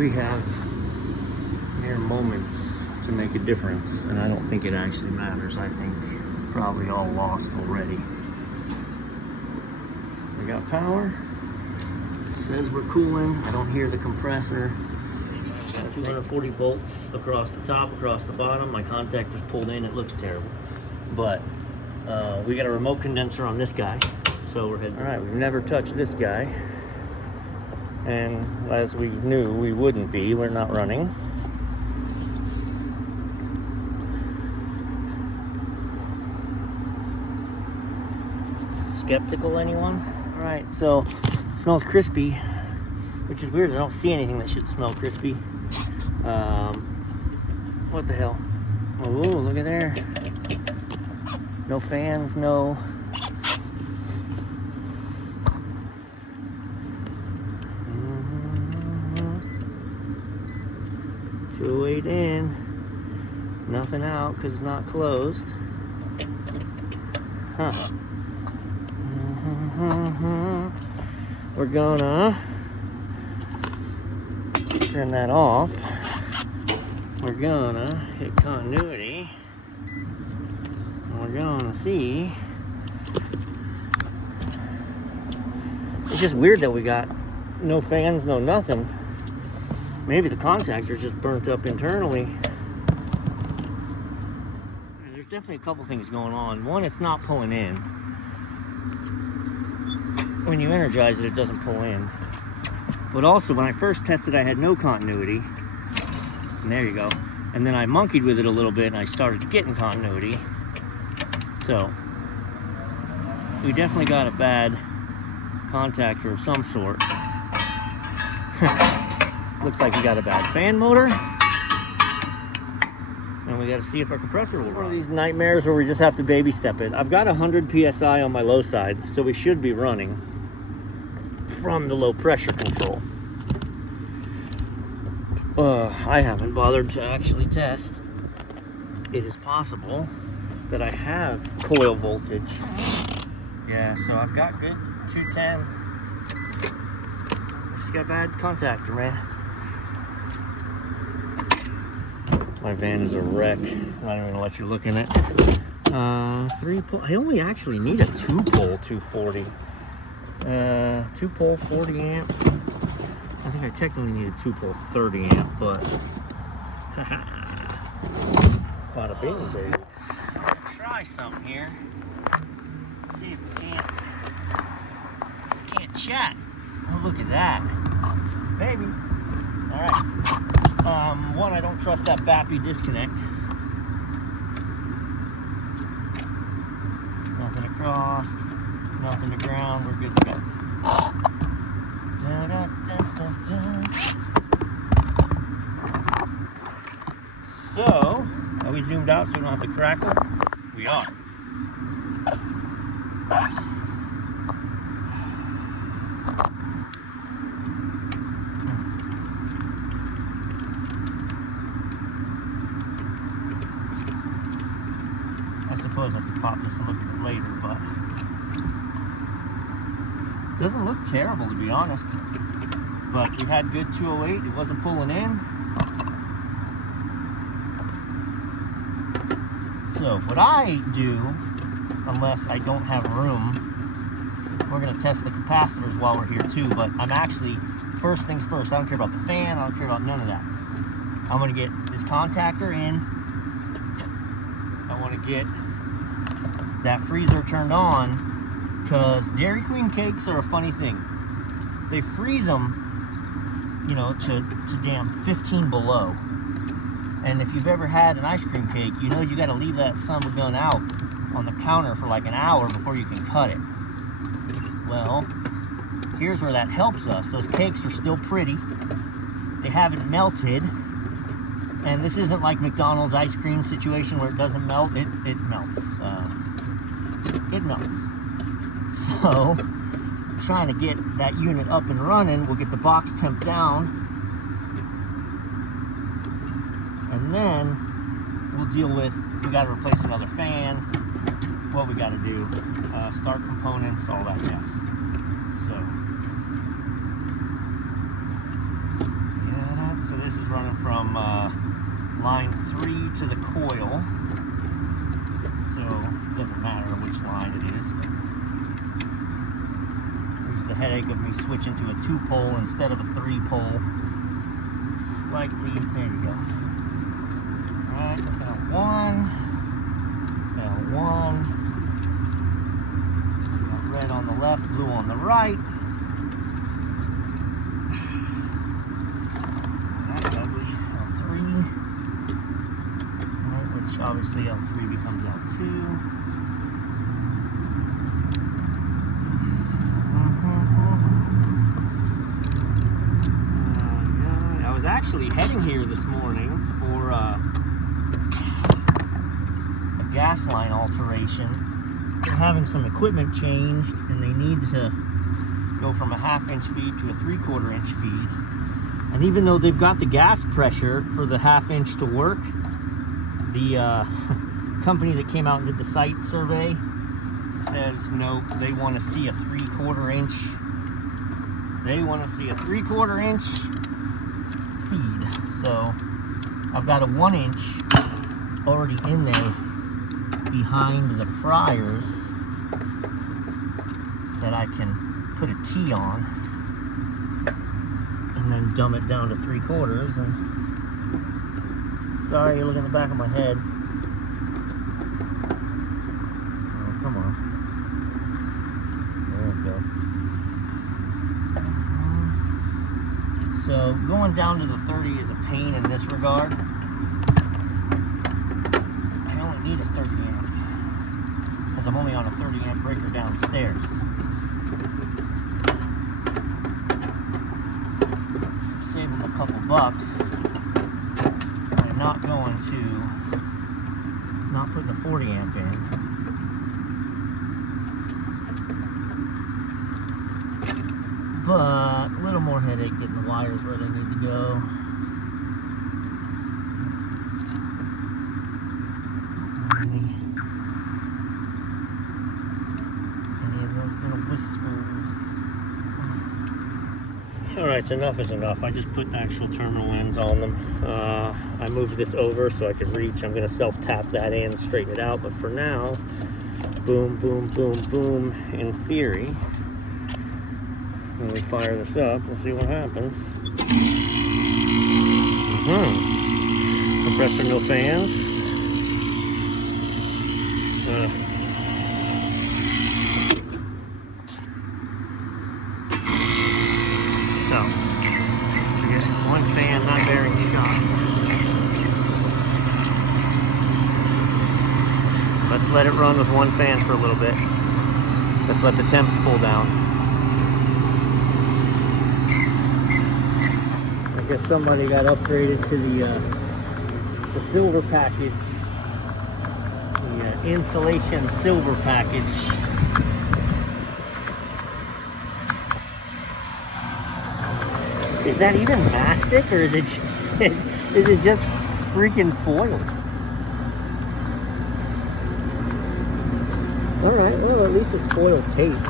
we have mere moments to make a difference, and I don't think it actually matters. I think probably all lost already. We got power. It says we're cooling. I don't hear the compressor. 240 volts across the top, across the bottom. My contactor's pulled in. It looks terrible, but we got a remote condenser on this guy, so we're heading. All right, we've never touched this guy, and as we knew we wouldn't be, we're not running. Skeptical, anyone? All right, so it smells crispy, which is weird. I don't see anything that should smell crispy. What the hell? Oh, look at there. No fans, no. Mm-hmm. 208 in. Nothing out because it's not closed. Huh. We're gonna turn that off. We're gonna hit continuity. And we're gonna see. It's just weird that we got no fans, no nothing. Maybe the contactor's just burnt up internally. There's definitely a couple things going on. One, it's not pulling in. When you energize it, it doesn't pull in. But also, when I first tested, I had no continuity. And there you go. And then I monkeyed with it a little bit, and I started getting continuity. So, we definitely got a bad contactor of some sort. Looks like we got a bad fan motor. And we got to see if our compressor will run. One of these nightmares where we just have to baby step it. I've got 100 PSI on my low side, so we should be running from the low pressure control. I haven't bothered to actually test. It is possible that I have coil voltage. Yeah, so I've got good 210. Just got a bad contactor, man. My van is a wreck. I'm not even gonna let you look in it. 3-pole. I only actually need a 2-pole 240. 2-pole 40 amp. I think I technically need a 2-pole 30 amp, but bada bing, baby. Try something here. See if we can't chat. Oh, look at that, baby. All right. One, I don't trust that BAPI disconnect. Nothing across, nothing to ground. We're good to go. Da, da, da, da, da. So, are we zoomed out so we don't have to crackle? We are. I suppose I could pop this and look at it later, but it doesn't look terrible, to be honest. But we had good 208. It wasn't pulling in. So what I do, unless I don't have room, we're going to test the capacitors while we're here too. But I'm actually, first things first, I don't care about the fan. I don't care about none of that. I'm going to get this contactor in. I want to get that freezer turned on, because Dairy Queen cakes are a funny thing. They freeze them, you know, to damn 15 below. And if you've ever had an ice cream cake, you know you got to leave that son of a gun out on the counter for like an hour before you can cut it. Well, here's where that helps us. Those cakes are still pretty. They haven't melted. And this isn't like McDonald's ice cream situation where it doesn't melt. It melts. It melts. So, trying to get that unit up and running, we'll get the box temp down. And then we'll deal with if we got to replace another fan, what we got to do, start components, all that jazz. So, this is running from line 3 to the coil, so it doesn't matter which line it is. There's the headache of me switching to a 2-pole instead of a 3-pole. Slightly, there you go. Alright, L1, L1. Got red on the left, blue on the right. That's ugly. L3. Right, which obviously L3 becomes L2. I was actually heading here this morning for a gas line alteration. They're having some equipment changed and they need to go from a 1/2-inch feed to a 3/4-inch feed. And even though they've got the gas pressure for the 1/2-inch to work, the company that came out and did the site survey says no, they want to see a 3/4-inch. They want to see a 3/4-inch feed. So I've got a 1-inch already in there behind the fryers that I can put a T on and then dumb it down to 3/4. And sorry, you look in the back of my head. Oh, come on. There it goes. So going down to the 30 is a pain in this regard. I only need a 30 amp because I'm only on a 30 amp breaker downstairs. Save them a couple bucks. I'm not going to not put the 40 amp in. But a little more headache getting the wires where they need to go. Any of those little whiskers. Alright, so enough is enough. I just put actual terminal ends on them. I moved this over so I could reach. I'm going to self-tap that in, straighten it out. But for now, boom, boom, boom, boom, in theory. When we fire this up, we'll see what happens. Compressor, no fans. So, we get one fan not bearing shock. Let's let it run with one fan for a little bit. Let's let the temps cool down. I guess somebody got upgraded to the silver package, the insulation silver package. Is that even mastic, or is it just freaking foil? All right, well, at least it's foil tape.